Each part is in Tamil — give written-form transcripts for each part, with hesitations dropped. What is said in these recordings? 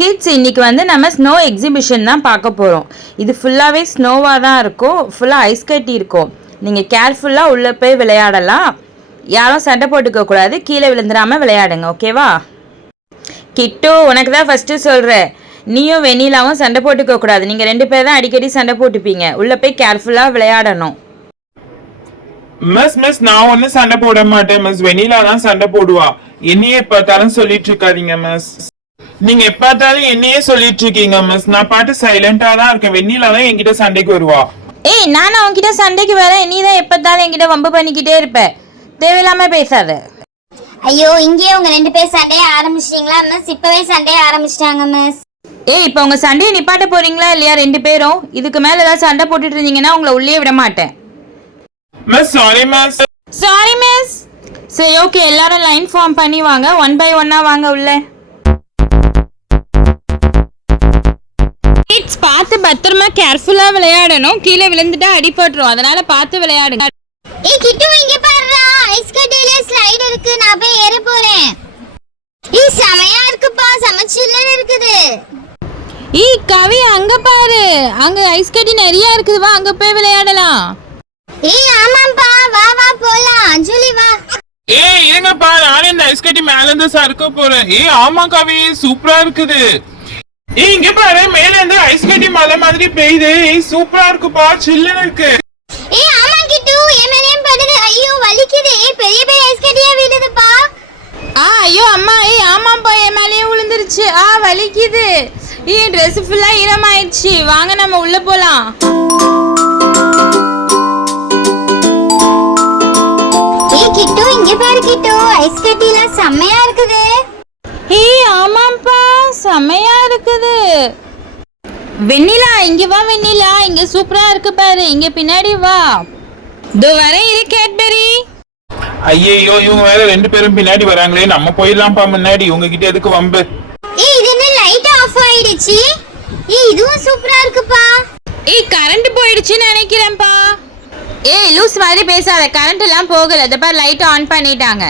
கிட்ஸ் இன்னைக்கு வந்து நம்ம ஸ்னோ எக்ஸிபிஷன் தான் பார்க்க போகிறோம். இது ஃபுல்லாகவே ஸ்னோவாக தான் இருக்கும், ஃபுல்லாக ஐஸ் கட்டி இருக்கும். நீங்கள் கேர்ஃபுல்லாக உள்ளே போய் விளையாடலாம், யாரும் சண்டை போட்டுக்க கூடாது, கீழே விழுந்துடாமல் விளையாடுங்க, ஓகேவா? கிட்டு, உனக்கு தான் ஃபஸ்ட்டு சொல்கிறேன், நீயும் வெண்ணிலாவும் சண்டை போட்டுக்க கூடாது. நீங்கள் 2 பேர் தான் அடிக்கடி சண்டை போட்டுப்பீங்க. உள்ளே போய் கேர்ஃபுல்லாக விளையாடணும். மிஸ் நான் ஒன்னும் சண்டை போட மாட்டேன் மிஸ். வெண்ணிலா தான் சண்டை போடுவா. என்னையே பார்த்தாலும் சொல்லிட்டு இருக்காதீங்க மிஸ். நீங்க பார்த்தாலும் என்னையே சொல்லிட்டு இருக்கீங்க மிஸ். நான் பாட்டு சைலண்டா தான் இருக்கேன். வெண்ணிலா தான் என்கிட்ட சண்டைக்கு வருவா. ஏய், நானும் அவன்கிட்ட சண்டைக்கு வரேன், நீ தான் எப்பத்தாலும் என்கிட்ட வம்பு பண்ணிக்கிட்டே இருப்ப. தேவையில்லாம பேசாத. ஐயோ, இங்கேயே உங்க 2 பேர் சண்டையை ஆரம்பிச்சிட்டீங்களா மிஸ்? இப்பவே சண்டையை ஆரம்பிச்சிட்டாங்க மிஸ். ஏய், இப்போ உங்க சண்டையை நிப்பாட்ட போறீங்களா இல்லையா 2 பேரும்? இதுக்கு மேல ஏதாவது சண்டை போட்டுட்டு இருந்தீங்கன்னா உங்களை உள்ளே விட மாட்டேன். Miss sorry miss. Sorry miss. சரி, ஓகே, எல்லாரும் லைன் ஃபார்ம் பண்ணி வாங்க. 1 by 1 வாங்க உள்ள. கிட்ஸ், பார்த்து பத்திரமா கேர்ஃபுல்லா விளையாடணும். கீழே விழுந்துட்டா அடிபட்டுரும், அதனால பார்த்து விளையாடுங்க. ஏய் கிட்டு, இங்க பாருடா, ஐஸ் கட்டில ஸ்லைட் இருக்கு, நான் போய் ஏற போறேன். ஏய், செமையா இருக்குப்பா, சமச்சில்லன்னு இருக்குது. ஏய் கவி, அங்க பாரு, அங்க ஐஸ் கட்டி நிறைய இருக்குது, வா அங்க போய் விளையாடலாம். ஏய் ஆமாப்பா, வா வா போலாம். ஜூலி வா. ஏய் இருங்கப்பா, நானே இந்த ஐஸ் கட்டி மேல இருந்து சறுக்க போறேன். ஏய் ஆமா கவி, சூப்பரா இருக்குது. ஏய் இங்க பாரு, மேல இருந்து ஐஸ் கட்டி மலை மாதிரி பெய்யுது. ஏய் சூப்பரா இருக்குப்பா, சில்லுன்னு இருக்கு. ஏய் ஆமா கிட்டு, என் மேலயும் படுது. ஐயோ வலிக்குது. ஏய் பெரிய பெரிய ஐஸ் கட்டியா விழுதுப்பா. ஐயோ அம்மா, ஏய் ஆமாப்பா, என் மேலேயே விழுந்துருச்சு. வலிக்குது. ஏய் ட்ரெஸ் ஃபுல்லா ஈரமாயிடுச்சு, வாங்க நம்ம உள்ள போலாம். ஏய் கிட்டு, இங்க பாரு கிட்டு, ஐஸ் கட்டிலாம் செமையா இருக்குது. ஏய் ஆமாப்பா, செமையா இருக்குது. வெண்ணிலா இங்க வா, வெண்ணிலா இங்க சூப்பரா இருக்கு பாரு, இங்க பின்னாடி வா. இதோ வரேன், இரு கேட்பெரி. ஐயோ, இவங்க வேற 2 பேரும் பின்னாடி வராங்களே, நம்ம போயிடலாம்ப்பா முன்னாடி. உங்ககிட்ட எதுக்கு வம்பு? ஏய் இது என்ன லைட் ஆஃப் ஆயிடுச்சு? ஏய் இதுவும் சூப்பரா இருக்குப்பா. ஏய் கரண்ட் போயிடுச்சுன்னு நினைக்கிறேன்ப்பா. ஏய் லூஸ் மாதிரி பேசாத, கரண்ட் எல்லாம் போகல, இத பாரு லைட் ஆன் பண்ணிட்டாங்க.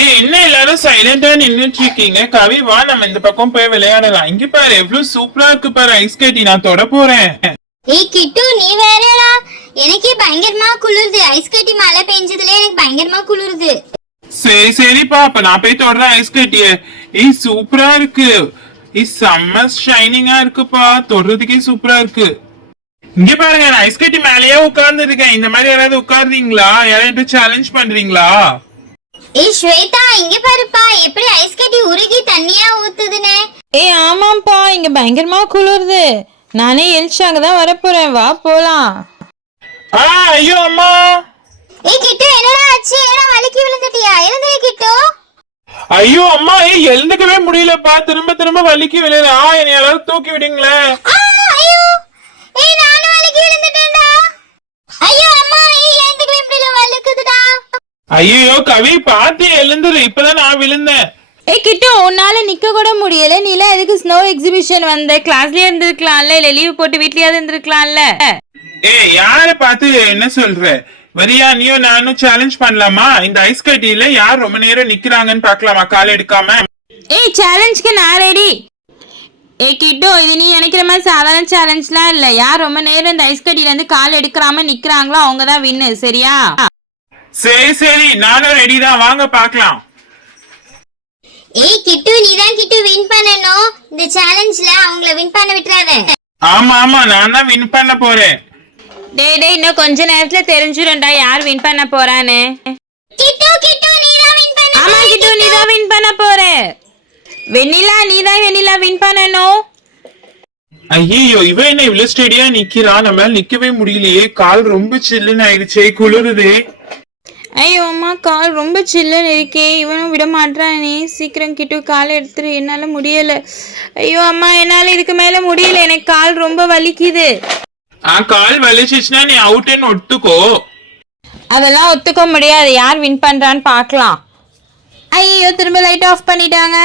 ஏய் என்ன எல்லாரும் சைலண்டா நின்னுட்டு இருக்கீங்க? கவி வா, நம்ம இந்த பக்கம் போய் விளையாடலாம். இங்க பாரு எவ்வளவு சூப்பரா இருக்கு பாரு ஐஸ் கட்டி, நான் தொட போறேன். ஏய் கிட்டு, நீ வேறடா, எனக்கே பயங்கரமா குளிருது. ஐஸ் கட்டி மழை பெஞ்சதுல எனக்கு பயங்கரமா குளிருது. சரிப்பா, அப்ப நான் போய் தொடறேன் ஐஸ் கட்டிய. ஏய் சூப்பரா இருக்கு. ஏய் செம்ம ஷைனிங்கா இருக்குப்பா, தொடுறதுக்கே சூப்பரா இருக்கு. இங்க பாருங்க, நான் ஐஸ் கட்டி மேலேயே உட்கார்ந்து இருக்கேன். இந்த மாதிரி யாராவது உட்கார்றீங்களா? யாராவது சேலஞ்ச் பண்றீங்களா? ஏய் ஸ்வேதா, இங்க பாருப்பா, எப்படி ஐஸ் கட்டி உருகி தண்ணியா ஊத்துதுனே. ஏய் ஆமாப்பா, இங்க பயங்கரமா குளிருது. நானே எழுச்சி அங்கதான் வரப்போறேன், வா போலாம். ஐயோ அம்மா. ஏய் கிட்டு, என்னடா ஆச்சு? என்னடா வலிக்கி விழுந்துட்டியா? எழுந்திரு கிட்டு. ஐயோ அம்மா, ஏய் எழுந்துக்கவே முடியலப்பா, திரும்ப வலிக்கு விழுறா. என்னை யாராவது தூக்கி விடுங்களேன். ஐயோ, ஏய் நானும் வலிக்கி விழுந்துட்டேன்டா. ஐயோ அம்மா, ஏய் எழுந்துக்கவே முடியல, வலிக்குதுடா. ஐயோ கவி, பாத்து எழுந்துரு, இப்பதான் நான் விழுந்தேன். ஏய் கிட்டு, உன்னால நிக்க கூட முடியல, நீல எதுக்கு ஸ்னோ எக்ஸிபிஷன் வந்த? கிளாஸ்லயே இருந்திருக்கலாம்ல, இல்ல லீவ் போட்டு வீட்லயாவது இருந்திருக்கலாம்ல. ஏய் யார பார்த்து என்ன சொல்ற? வரியா, நீயும் நானும் சேலஞ்ச் பண்ணலாமா? இந்த ஐஸ் கட்டியில யார் ரொம்ப நேரம் நிக்கிறாங்கன்னு பாக்கலாமா, கால் எடுக்காம? ஏய் சேலஞ்சுக்கு நான் ரெடி. ஏய் கிட்டு, இது நீ நினைக்கிற மாதிரி சாதாரண சேலஞ்ச்லாம் இல்ல. யார் ரொம்ப நேரம் இந்த ஐஸ் கட்டில இருந்து கால் எடுக்காம நிக்கிறாங்களோ அவங்க தான் வின்னு, சரியா? சரி, நானும் ரெடி தான், வாங்க பாக்கலாம். ஏய் கிட்டு, நீதான் கிட்டு வின் பண்ணனும் இந்த சேலஞ்ச்ல. அவங்கள வின் பண்ண விட்டுறாத. ஆமா நான் தான் வின் பண்ண போறேன். டேய் இன்னும் கொஞ்ச நேரத்துல தெரிஞ்சிரும்டா யார் வின் பண்ண போறான்னு. கிட்டு நீதான் வின் பண்ண. ஆமா கிட்டு, நீதான் வின் பண்ண போற. வெண்ணிலா, நீதான் வெண்ணிலா வின் பண்ணனும். ஐயோ, இவன் என்ன இவ்வளவு ஸ்டெடியா நிக்கிறா? நம்மளால நிக்கவே முடியலையே, கால் ரொம்ப சில்லுன்னு ஆயிடுச்சே, குளிருதே. ஐயோ அம்மா, கால் ரொம்ப சில்லுன்னு இருக்கே, இவனும் விட மாட்டானே. சீக்கிரம் கிட்டு காலை எடுத்துரு, என்னால முடியல. ஐயோ அம்மா, என்னால இதுக்கு மேல முடியல, எனக்கு கால் ரொம்ப வலிக்குது. கால் வலிச்சிச்சுன்னா நீ அவுட்னு ஒத்துக்கோ. அதெல்லாம் ஒத்துக்க முடியாது, யார் வின் பண்றான்னு பார்க்கலாம். ஐயோ, திரும்ப லைட் ஆஃப் பண்ணிட்டாங்க.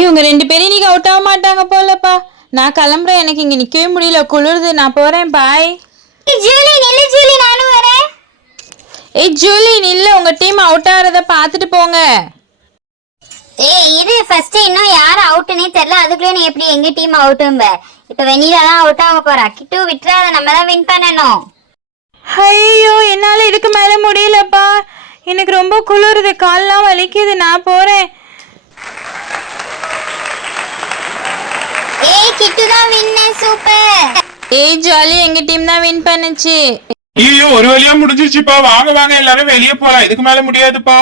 இவங்க 2 பேரும் இன்னைக்கு அவுட் ஆக மாட்டாங்க போலப்பா. நான் கிளம்புறேன், எனக்கு இங்க நிக்கவே முடியல, குளிருது, நான் போறேன், பாய். ஜூலி நில்லு, ஜூலி நானும் வரேன். ஏய் ஜூலி நில்லு, உங்க டீம் அவுட் ஆறத பாத்துட்டு போங்க. ஏய் இரு ஃபர்ஸ்ட் இன்னும் யார் அவுட்னே தெரியல, அதுக்குள்ள நீ எப்படி எங்க டீம் அவுட்டும்ப? இப்ப வெண்ணிலா தான் அவுட் ஆக போறா. கிட்டு விட்டுறாத, நம்ம தான் வின் பண்ணணும். ஐயோ என்னால இதுக்கு மேல முடியலப்பா, எனக்கு ரொம்ப குளிருது, கால்லாம் வலிக்குது, நான் போறேன். ஏய் கிட்டு தான் வின், சூப்பர். ஏய் ஜாலி, எங்க டீம் தான் வின் பண்ணுச்சு. ஐயோ ஒரு வழியா முடிஞ்சிருச்சுப்பா. வாங்க வாங்க எல்லாரும் வெளியே போலாம், இதுக்கு மேல முடியாதுப்பா.